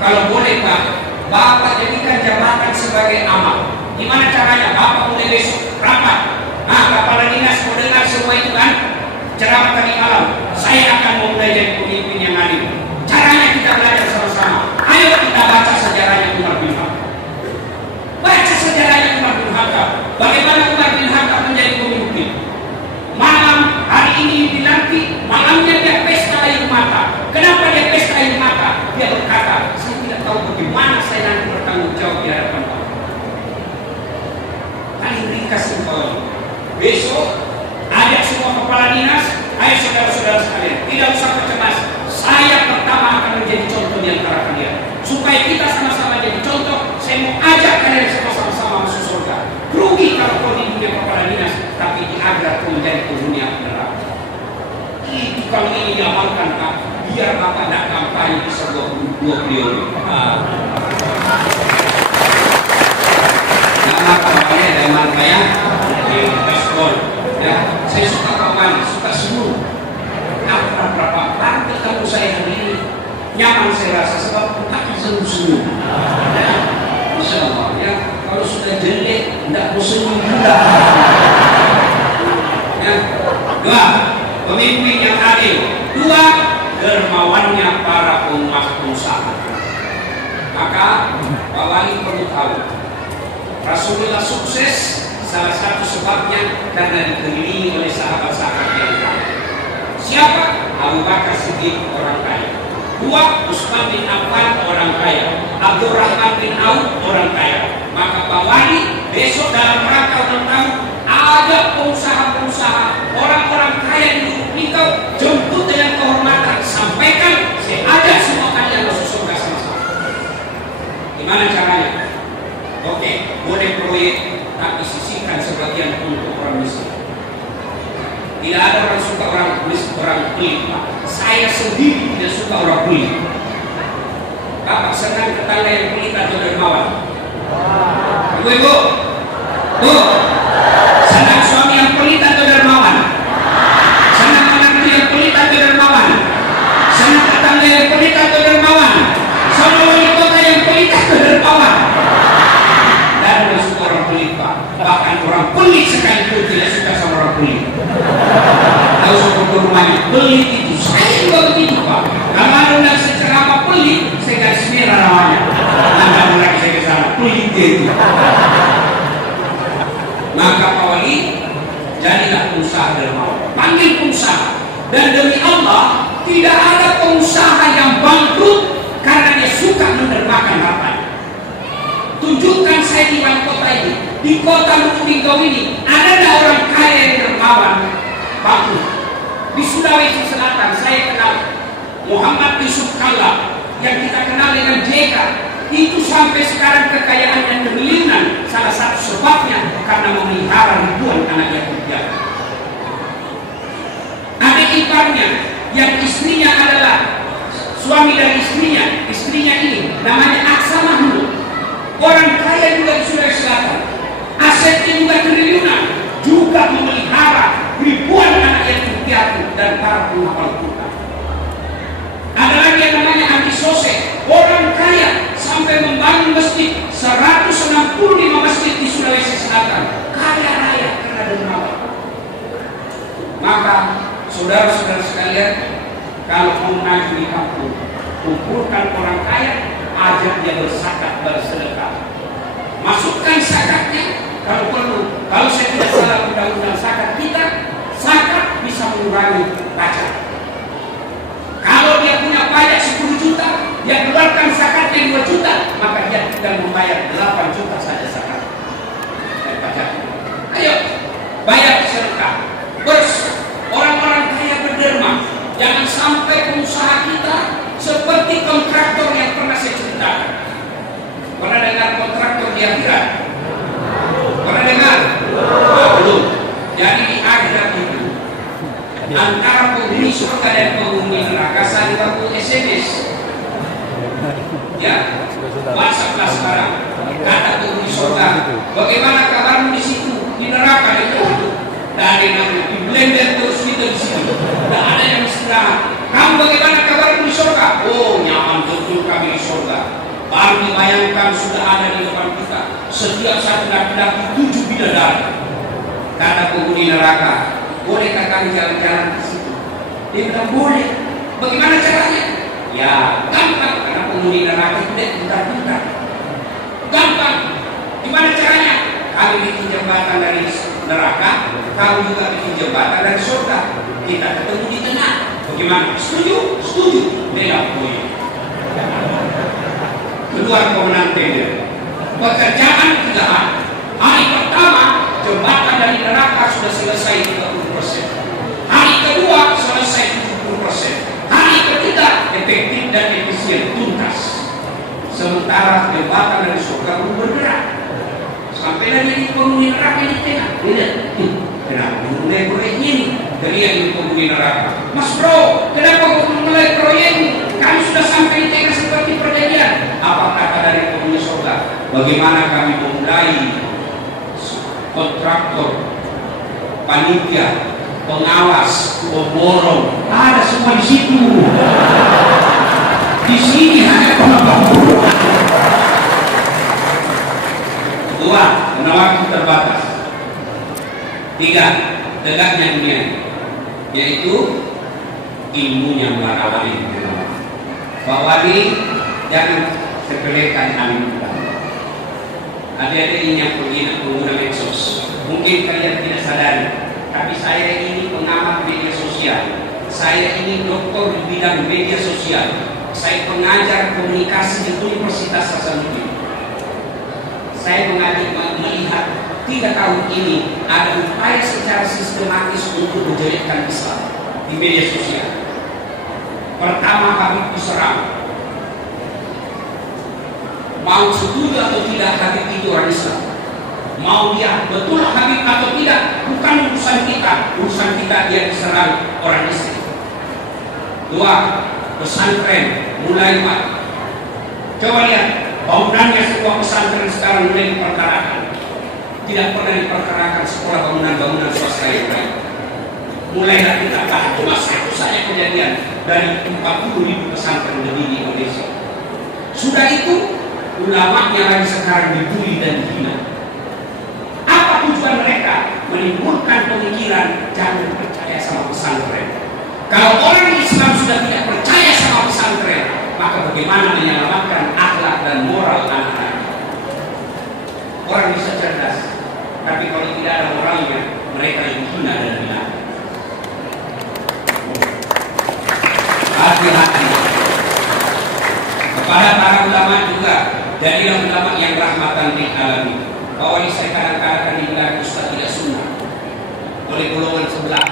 kalau boleh Pak, Bapak jadikan jabatan sebagai amal. Gimana caranya? Bapak mulai besok rapat. Nah, kepala dinas mau dengar semua itu kan? Ceramah tadi malam. Saya akan memulai jadi pemimpin yang adil. Caranya kita belajar sama-sama. Ayo kita baca sejarahnya Umar bin Khattab. Baca sejarahnya Umar bin Khattab. Bagaimana Umar bin Khattab menjadi pemimpin? Malam hari ini dilantik, malamnya dia pesta air mata. Kenapa dia pesta air mata? Dia berkata, saya tidak tahu bagaimana saya nanti bertanggung jawab di hadapan Allah. Paling ringkas info. Besok ajak semua kepala dinas, ayo saudara-saudara sekalian, tidak usah bercemas. Saya pertama akan menjadi contoh di antara kalian. Supaya kita sama-sama jadi contoh, saya mau ajak kalian sama-sama masuk surga. Rugi kalau kau di dunia kepala dinas, tapi di akhirat kau menjadi penghuni neraka. Itu kalau ini diamalkan Pak, biar Bapak tidak kampanye bisa dua periode. Nama kampanye ada yang ya, di respon. Ya, saya suka kawan, suka semua. Berapa kali ketemu saya hari ini nyaman saya rasa sebab pakai senyum-senyum. Ya, Masya Allah. Ya, kalau sudah jelek tidak mau senyum juga. Ya, dua, pemimpin yang adil. Dua, dermawannya para pengusaha. Maka Pak Wali perlu tahu, Rasulullah sukses salah satu sebabnya karena dikelilingi oleh sahabat-sahabat yang kaya. Siapa? Abu Bakar Siddiq, orang kaya. Dua, Utsman bin Affan, orang kaya. Abdurrahman bin Auf, orang kaya. Maka Pak Wali besok dalam rangka ulang tahun ada pengusaha-pengusaha, orang-orang kaya di Lubuk Linggau, jemput dengan kehormatan, sampaikan, saya ajak semua kalian masuk surga sama-sama. Gimana caranya? Oke, boleh proyek, tapi sisihkan sebagian untuk orang miskin. Tidak ada orang suka orang pelit, Pak. Saya sendiri tidak suka orang pelit. Bapak senang tetangga yang pelit atau dermawan? Ibu, Bu, senang suami yang pelit atau dermawan? Senang menantu yang pelit atau dermawan? Senang tetangga yang pelit atau dermawan? Senang wali kota yang pelit atau dermawan? Dan tidak suka orang pelit, Pak. Bahkan orang pelit sekalipun tidak suka sama orang pelit. Tahu seperti rumahnya pelit itu, saya juga begitu Pak. Kalau ada undang secerama pelit, saya garis merah namanya. Anda mulai saya ke sana, pelit itu. Maka Pak Wali, jadilah pengusaha dermawan. Panggil pengusaha. Dan demi Allah, tidak ada pengusaha yang bangkrut karena dia suka mendermakan hartanya. Tunjukkan saya di wali kota ini, di kota Lubuk Linggau ini, ada tidak orang kaya yang dermawan bangkrut? Di Sulawesi Selatan saya kenal Muhammad Yusuf Kalla yang kita kenal dengan JK. Itu sampai sekarang kekayaannya triliunan. Salah satu sebabnya karena memelihara ribuan anak yatim piatu. Adik iparnya yang istrinya adalah suami dari istrinya ini namanya Aksa Mahmud, orang kaya juga di Sulawesi Selatan. Asetnya juga triliunan, juga memelihara ribuan anak yatim piatu dan para penghafal Quran. Ada lagi yang namanya Andi Sose, orang kaya sampai membangun masjid 165 masjid di Sulawesi Selatan. Kaya raya karena dermawan. Maka saudara-saudara sekalian, kalau mau maju di kampung, kumpulkan orang kaya, ajak dia berzakat, bersedekah. Masukkan zakatnya kalau perlu. Kalau saya tidak salah undang-undang zakat kita, zakat bisa mengurangi pajak. Kalau dia punya pajak 10 juta, dia keluarkan zakatnya 2 juta, maka dia tinggal membayar 8 juta saja zakat dan pajak. Ayo, bayar sedekah. Orang-orang kaya berderma. Jangan sampai pengusaha kita seperti kontraktor yang pernah saya ceritakan. Pernah dengar kontraktor di akhirat? Pernah dengar? Jadi di akhirat itu antara penghuni surga dan penghuni neraka saling berku SMS. Ya, WhatsApp sekarang. Kata penghuni surga, bagaimana kabarmu di situ? Di neraka itu. Dari namanya di blender terus kita di situ. Tidak ada yang istirahat. Kamu bagaimana kabarmu di surga? Oh, nyaman betul kami di surga. Baru dibayangkan sudah ada di depan kita setiap satu laki-laki 7 bidadari. Kata penghuni neraka, bolehkah kami jalan-jalan ke situ? Dia bilang boleh. Bagaimana caranya? Ya gampang, karena penghuni neraka itu tidak pintar-pintar. Gampang. Gimana caranya? Kami bikin jembatan dari neraka, kamu juga bikin jembatan dari surga. Kita ketemu di tengah. Bagaimana? Setuju? Setuju. Beda poin. Keluar pemenang tender. Pekerjaan kerjaan. Hari pertama jembatan dari neraka sudah selesai 30%. Hari kedua selesai 70%. Hari ketiga efektif dan efisien tuntas. Sementara jembatan dari surga belum bergerak. Sampai lagi di penghuni neraka di tengah. Lihat, kenapa mulai proyek ini? Teriak di penghuni neraka. Mas bro, kenapa mulai proyek ini? Kami sudah sampai di tengah seperti perjanjian. Apa kata dari penghuni surga? Bagaimana kami memulai kontraktor, panitia, pengawas, pemborong, ada semua di situ. Di sini hanya penambang. Dua, karena waktu terbatas. Tiga, tegaknya dunia, yaitu ilmunya melalui Pak Wali, jangan sepelekan alim kita. Adik-adik ini yang pengguna medsos. Mungkin kalian tidak sadari, tapi saya ini pengamat media sosial. Saya ini doktor di bidang media sosial. Saya pengajar komunikasi di Universitas Hasanuddin. Saya melihat 3 tahun ini ada upaya secara sistematis untuk menjelekkan Islam di media sosial. Pertama, Habib diserang. Mau setuju atau tidak Habib itu orang Islam. Mau dia betul Habib atau tidak, bukan urusan kita. Urusan kita dia diserang orang Islam. Dua, pesantren mulai mati. Coba lihat, bangunannya sebuah pesantren sekarang mulai diperkarakan. Tidak pernah diperkarakan sekolah bangunan-bangunan swasta yang lain. Mulailah kita bahas cuma satu saja kejadian dari 40.000 pesantren berdiri di Indonesia. Sudah itu ulamanya lagi sekarang dibully dan dihina. Apa tujuan mereka? Menimbulkan pemikiran jangan percaya sama pesantren. Kalau orang Islam sudah tidak percaya sama pesantren, maka bagaimana menyelamatkan akhlak dan moral anak-anak? Orang bisa cerdas, tapi kalau tidak ada moralnya, mereka yang hina dan hina. Hati-hati. Kepada para ulama juga, jadilah ulama yang rahmatan lil alamin. Bahwa ini saya kadang-kadang dibilang ustaz tidak sunnah oleh golongan sebelah.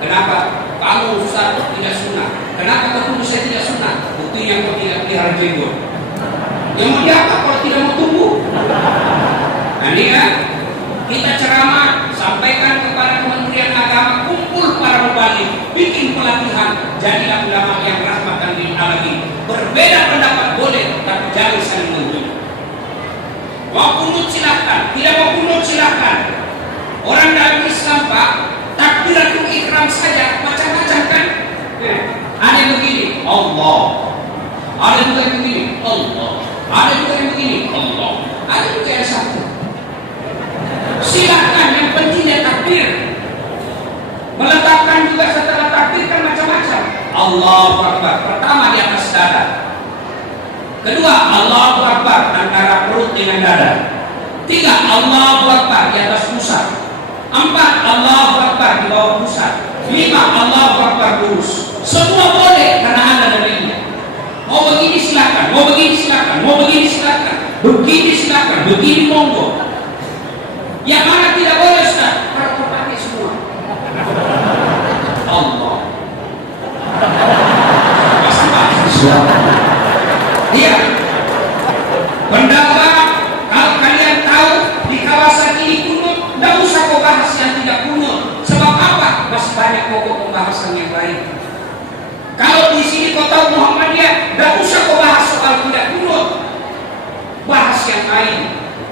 Kenapa? Kamu ustaz tidak sunnah. Kenapa kamu saya tidak sunnah? Buktinya kau tidak pelihara jenggot. Yang mau diapa kalau tidak mau tumbuh? Nah ini kan, kita ceramah, sampaikan kepada Kementerian Agama, kumpul para mubalik, bikin pelatihan, jadilah ulama yang rahmatan lil alamin. Berbeda pendapat boleh, tapi jangan saling menghina. Mau kunut silahkan, tidak mau kunut silahkan. Orang dalam Islam Pak, takbiratul ihram saja macam-macam kan? Ada yang begini, Allah. Ada juga yang begini, Allah. Ada juga yang begini, Allah. Ada juga yang satu. Silahkan, yang pentingnya takbir. Meletakkan juga setelah takbir kan macam-macam. Allahu Akbar, pertama di atas dada. Kedua, Allahu Akbar antara perut dengan dada. Tiga, Allahu Akbar di atas pusat. Empat, Allahu Akbar di bawah pusat. Lima, Allahu Akbar lurus. Semua boleh karena ada dalilnya. Mau begini silakan, mau begini silakan, mau begini silakan. Begini silakan, begini monggo. Yang mana tidak boleh Ustaz? Kalau kau pakai semua. Allah. Iya. Pendapat kalau kalian tahu di kawasan ini kunut, tidak usah kau bahas yang tidak kunut. yang lain.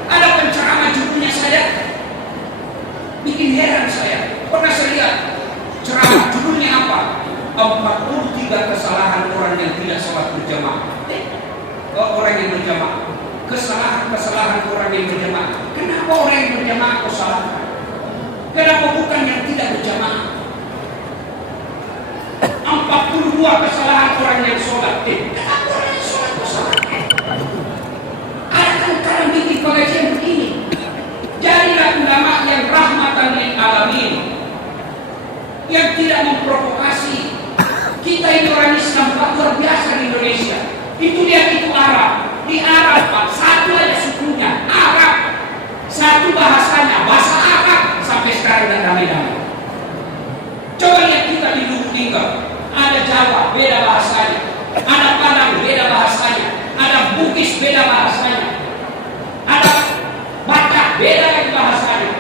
Ada penceramah judulnya saya bikin heran saya. Pernah saya lihat ceramah judulnya apa? 43 kesalahan orang yang tidak sholat berjamaah. Orang yang berjamaah. Kesalahan orang yang berjamaah. Kenapa orang yang berjamaah kau salahkan? Kenapa bukan yang tidak berjamaah? 42 kesalahan orang yang sholat. Kenapa orang yang sholat kau salahkan? Kadang bikin pengajian begini. Jadilah ulama yang rahmatan lil alamin, yang tidak memprovokasi. Kita ini orang Islam luar biasa di Indonesia. Itu Arab. Di Arab Pak, satu aja sukunya Arab, satu bahasanya bahasa Arab, sampai sekarang dan damai-damai. Coba lihat kita di Lubuk Linggau, ada Jawa beda bahasanya, ada Padang beda bahasanya, ada Bugis beda bahasanya, ada Batak beda lagi bahasanya.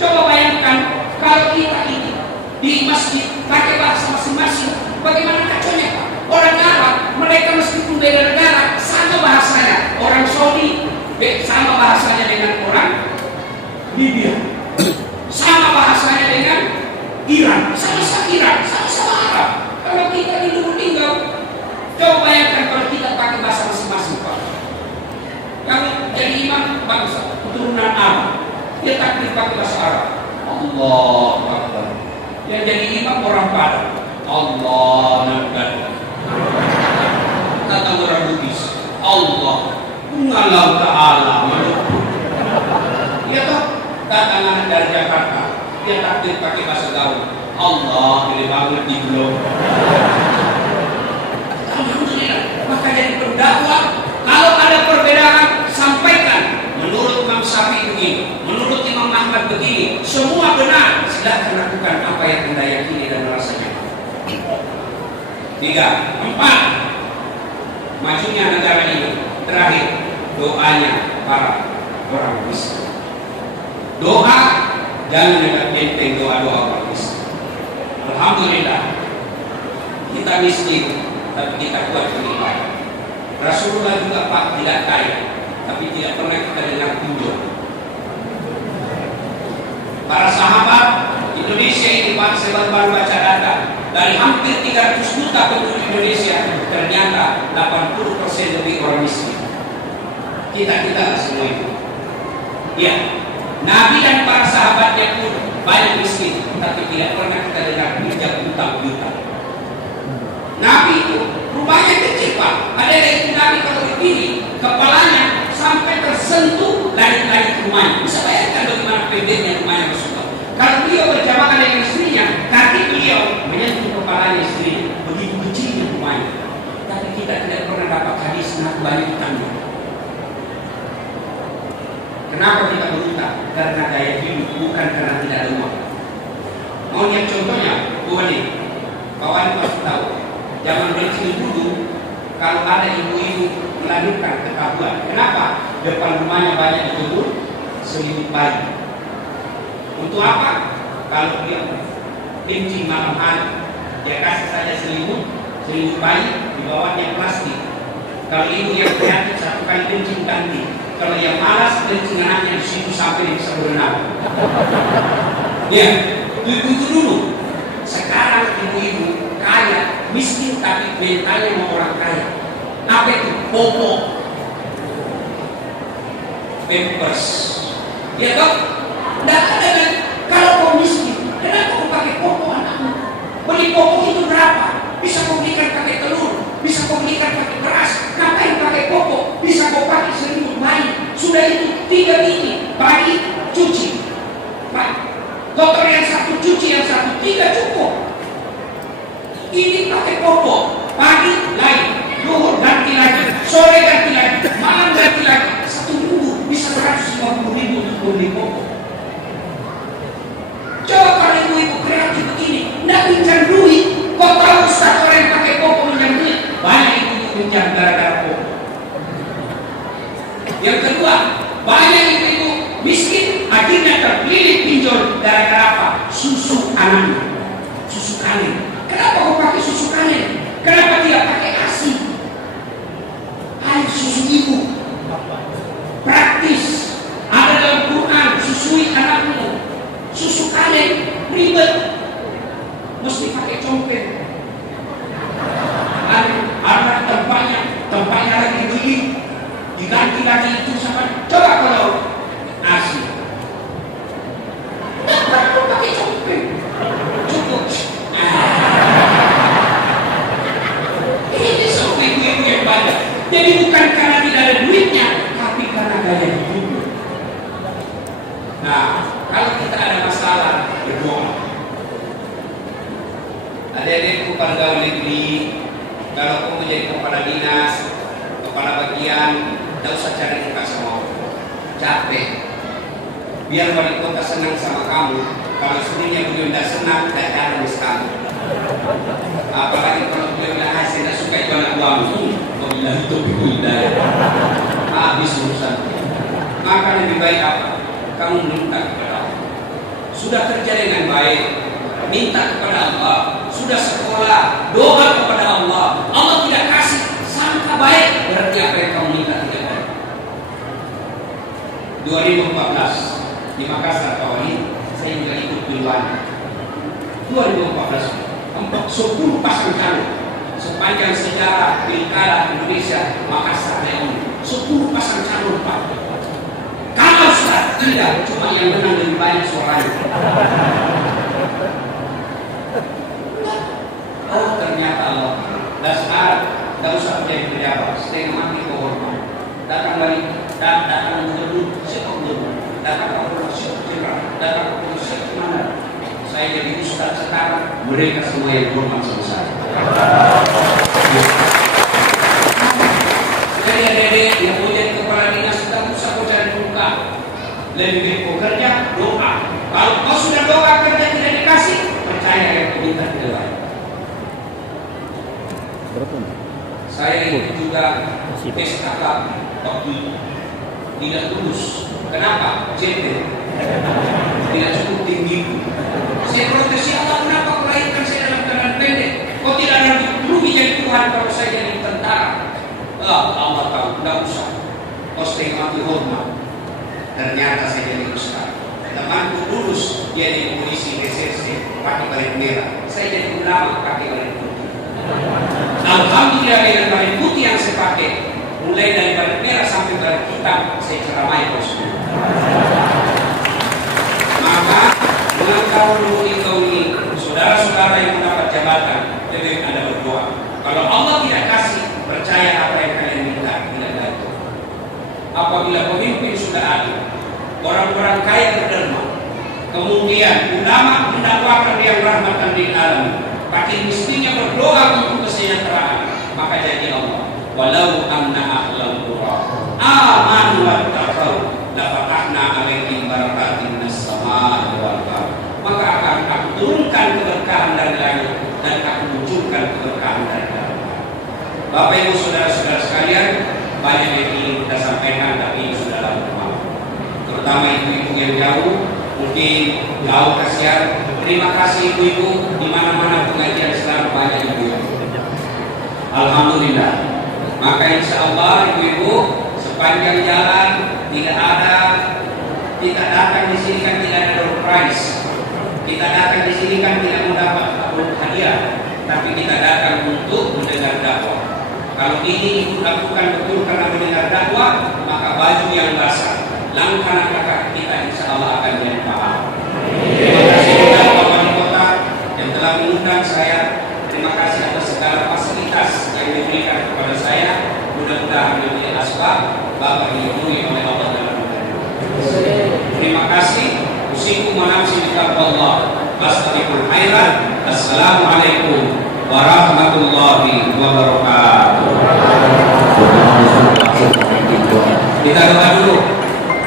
Coba bayangkan kalau kita ini di masjid pakai bahasa masing-masing, bagaimana kacaunya Pak? Orang Arab, mereka meskipun beda negara, sama bahasanya. Orang Saudi sama bahasanya dengan orang Libya, sama bahasanya dengan Iran, sama-sama Iran, sama-sama Arab. Kalau kita di Lubuk Linggau, coba bayangkan kalau kita pakai bahasa masing-masing Pak. Kalau jadi imam bangsa keturunan Arab, dia takbir pakai bahasa Arab, Allahu Akbar. Yang jadi imam orang Padang, Allah Akbar. Kata orang Bugis, Allah Ngalau Ta'ala. Iya toh, datang dari Jakarta, dia takbir pakai bahasa gaul, Allah pilih banget di blog. Alhamdulillah. Maka jadi pendakwah, kalau ada perbedaan sampaikan. Menurut Imam Syafi'i begini, menurut Imam Ahmad begini, semua benar. Silakan lakukan apa yang Anda yakini dan merasanya. 3, 4, majunya negara ini. Terakhir, doanya para orang miskin. Doa jangan anggap enteng, doa-doa orang miskin. Alhamdulillah, kita miskin, tapi kita kuat beribadah. Rasulullah juga Pak tidak kaya, tapi tidak pernah kita dengar pinjam. Para sahabat Indonesia ini Pak, saya baru baca data dari hampir 300 juta penduduk Indonesia, ternyata 80% lebih orang miskin. Kita lah semua itu. Ya, Nabi dan para sahabatnya pun banyak miskin, tapi tidak pernah kita dengar pinjam utang-utang. Nabi itu rumahnya kecil Pak, ada yang Nabi kalau berdiri, kepalanya sampai tersentuh langit-langit rumahnya. Bisa bayangkan bagaimana pendeknya rumahnya Rasulullah. Kalau beliau berjamaah dengan istrinya, kaki beliau menyentuh kepalanya istrinya. Begitu kecilnya rumahnya. Tapi kita tidak pernah dapat hadis nak banyak utangnya. Kenapa kita berutang? Karena gaya hidup, bukan karena tidak ada uang. Mau lihat contohnya? Boleh. Kawan pasti tahu. Zaman kecil dulu, kalau ada ibu-ibu melahirkan ketahuan. Kenapa? Depan rumahnya banyak dikebun selimut bayi. Untuk apa? Kalau dia kencing malam hari, dia kasih saja selimut bayi, di bawahnya plastik. Kalau ibu yang prihatin satu kali kencing ganti. Kalau yang malas kencing anaknya di situ sampai bisa berenang. Ya, itu dulu. Sekarang ibu-ibu kaya, miskin tapi mentalnya mau orang kaya. Apa itu? Popok, Pampers. Ya toh? Tidak ada kan? Kalau kau miskin, kenapa kau pakai popok anakmu? Beli popok itu berapa? Bisa kau belikan pakai telur, bisa kau belikan pakai beras. Ngapain pakai popok? Bisa kau pakai selimut bayi. Sudah itu 3 biji, pagi cuci. Pak, kotor yang satu cuci, yang satu 3 cukup. Ini pakai popok, pagi lain, zuhur ganti lagi, sore ganti lagi, malam ganti lagi. 1 minggu bisa 150.000 untuk beli popok. Coba kalau ibu-ibu kreatif begini, nggak pinjam duit. Kau tahu Ustaz orang yang pakai popok pinjam duit? Banyak ibu-ibu pinjam gara-gara popok. Yang kedua, banyak ibu-ibu miskin akhirnya terpilih pinjol gara-gara apa? Susu anaknya, susu kanin. Kenapa kau pakai susu kanin? Kenapa tidak pakai ASI? Air susu ibu. haji itu sama. Coba kalau nasi. Nggak perlu pakai coklat. Cukup. Ini semua ibu-ibu yang banyak. Jadi bukan karena tidak ada duitnya, tapi karena gaya hidup. Nah, kalau kita ada masalah, berdoa. Adik-adikku pegawai negeri, kalau kamu jadi kepala dinas, kepala bagian, tidak usah cari muka sama orang. Capek. Biar wali kota senang sama kamu. Kalau sebenarnya beliau tidak senang, tidak ada kamu. Apalagi kalau beliau tidak hasil, tidak suka itu anak uang. Bila itu pindah, habis urusan. Maka lebih baik apa? Kamu minta kepada Allah. Sudah kerja dengan baik, minta kepada Allah. Sudah sekolah, doa kepada Allah. Allah tidak kasih, sangka baik. Berarti apa yang kamu minta tidak baik. 2014 di Makassar kawan ini, saya juga ikut duluan. 2014 10 pasang calon sepanjang sejarah pilkada Indonesia Makassar ini 10 pasang calon Pak. Kalau sudah tidak, cuma yang menang lebih banyak suaranya. Oh ternyata Allah dasar, tidak usah menjadi pejabat, setengah mati kehormat. Datang balik, datang gubernur, siapa gubernur? Datang kapolres, siapa jenderal? Datang kapolres, siapa komandan? Saya jadi ustaz sekarang, mereka semua yang hormat sama saya. Jadi adik-adik yang mau jadi kepala dinas tidak usah kau cari muka. Lebih baik kau kerja, doa. Kalau kau sudah doa kerja tidak dikasih, percaya yang kau minta tidak lain. Saya itu juga tes kakak waktu tidak lulus. Kenapa? CP tidak cukup tinggi. Saya protes, ya Allah, kenapa kau lahirkan saya dalam keadaan pendek? Kau tidak ada rugi jadi Tuhan kalau saya jadi tentara. Allah tahu, tidak usah. Kau setengah mati hormat. Ternyata saya jadi ustaz. Temanku lulus, dia jadi polisi reserse, pakai baret merah. Saya jadi ulama, pakai baret putih. Alhamdulillah dengan baret putih yang saya pakai, mulai dari baret merah sampai baret hitam, saya ceramai bos. Maka mengetahui saudara-saudara yang mendapat jabatan, lebih ada berdoa. Kalau Allah tidak kasih, percaya apa yang kalian minta tidak ada. Apabila pemimpin sudah ada, orang-orang kaya berderma, kemudian ulama mendakwakan yang rahmatan lil alamin, makin mestinya berdoa untuk kesejahteraan, maka jadi Allah. Walau anna ahlal qura amanu wattaqau la fatahna alaihim barakatin minas samaa'i wal ardh. Maka akan aku turunkan keberkahan dari langit dan aku munculkan keberkahan dari dalam. Bapak Ibu saudara-saudara sekalian, banyak yang ingin kita sampaikan tapi sudah lama. Terutama ibu-ibu yang jauh, mungkin jauh kasihan. Terima kasih ibu-ibu di mana-mana pengajian selalu banyak ibu-ibu. Alhamdulillah. Maka insya Allah ibu-ibu sepanjang jalan tidak datang di sini kan tidak ada door prize. Kita datang di sini kan tidak mendapat hadiah, tapi kita datang untuk mendengar dakwah. Kalau ini ibu lakukan betul karena mendengar dakwah, maka baju yang basah, langkah-langkah kita insya Allah akan jadi pahala. Terima kasih kepada Bapak Wali Kota yang telah mengundang saya. Terima kasih atas segala fasilitas yang diberikan kepada saya. Mudah-mudahan menjadi asbab Bapak dilindungi oleh Allah dalam hidupnya. Terima kasih. Usikum wa nafsi bittaqwallah. Fastabiqul khairat. Assalamualaikum warahmatullahi wabarakatuh. Kita doa dulu.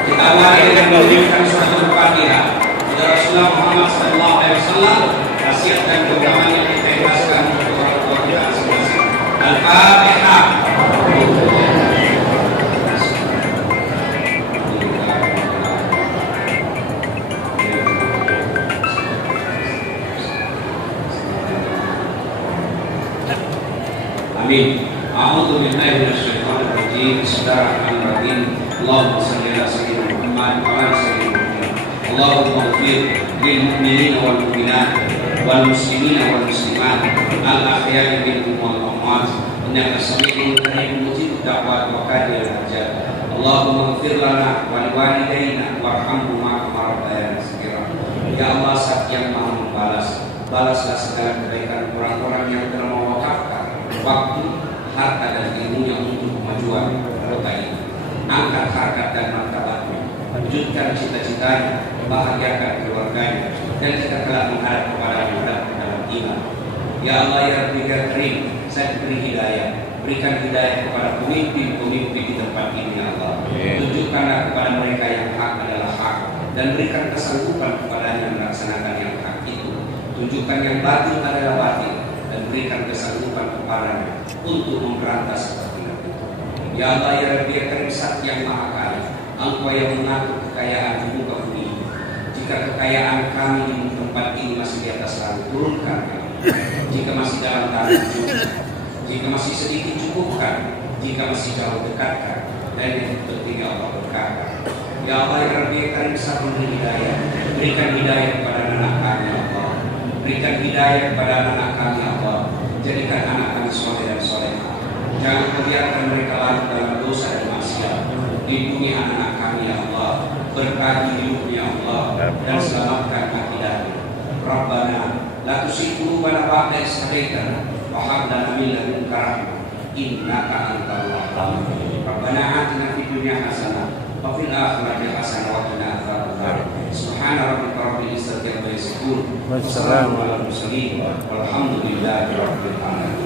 Kita awali dengan mengucapkan suratul Fatihah. Rasulullah Muhammad sallallahu alaihi wasallam wasiat dan doa yang kita ikhlaskan untuk orang tua kita masing-masing. Al-Fatihah. Amin. A'udzu billahi minasyaitonir rajim. Bismillahirrahmanirrahim. Allahumma shalli ala sayyidina Muhammad wa ala sayyidina Muhammad. Allahumma ighfir lil mu'minina wal mu'minat wal muslimina wal muslimat al ahya'i minhum wal amwat innaka samii'un qaribun mujibud da'wat wa qadiyal hajat. Allahumma ighfir lana wa liwalidayna warhamhuma kama rabbayana shaghira. Ya Allah, Zat yang Maha membalas, balaslah segala kebaikan orang-orang yang telah mewakafkan waktu, harta dan ilmunya untuk kemajuan kota ini. Angkat harkat dan martabatnya, wujudkan cita-citanya, bahagiakan keluarganya, dan kita telah menghadap kepada dalam iman. Ya Allah, ya Rabbi ya Karim, saya beri hidayah, berikan hidayah kepada pemimpin-pemimpin di tempat ini ya Allah. Tunjukkanlah kepada mereka yang hak adalah hak, dan berikan kesanggupan kepadanya melaksanakan yang hak itu. Tunjukkan yang batil adalah batil, dan berikan kesanggupan kepadanya untuk memberantas kebatilan itu. Ya Allah, ya Rabbi ya Karim, Zat yang Maha Kaya, Engkau yang mengatur kekayaan di muka bumi. Jika kekayaan kami di tempat ini masih di atas laut, turunkan kami. Jika masih dalam tanah, cukupkan. Jika masih sedikit, cukupkan. Jika masih jauh, dekatkan. Dan yang penting ya Allah, berkata, ya Allah ya Rabbi ya Karim, Zat memberi hidayah. Berikan hidayah kepada anak kami ya Allah. Berikan hidayah kepada anak kami ya Allah. Jadikan anak kami soleh dan solehah. Jangan biarkan mereka larut dalam dosa dan maksiat. Lindungi anak kami ya Allah. Berkahi hidupnya ya Allah, dan selamatkan akidahnya. Rabbana la tuzigh qulubana ba'da idh hadaytana wa hab lana min ladunka rahmah innaka antal wahhab. Rabbana atina fid dunya hasanah wa fil akhirati hasanah wa qina adzabannar. Subhana rabbika rabbil izzati amma yasifun wa salamun alal mursalin walhamdulillahi rabbil alamin.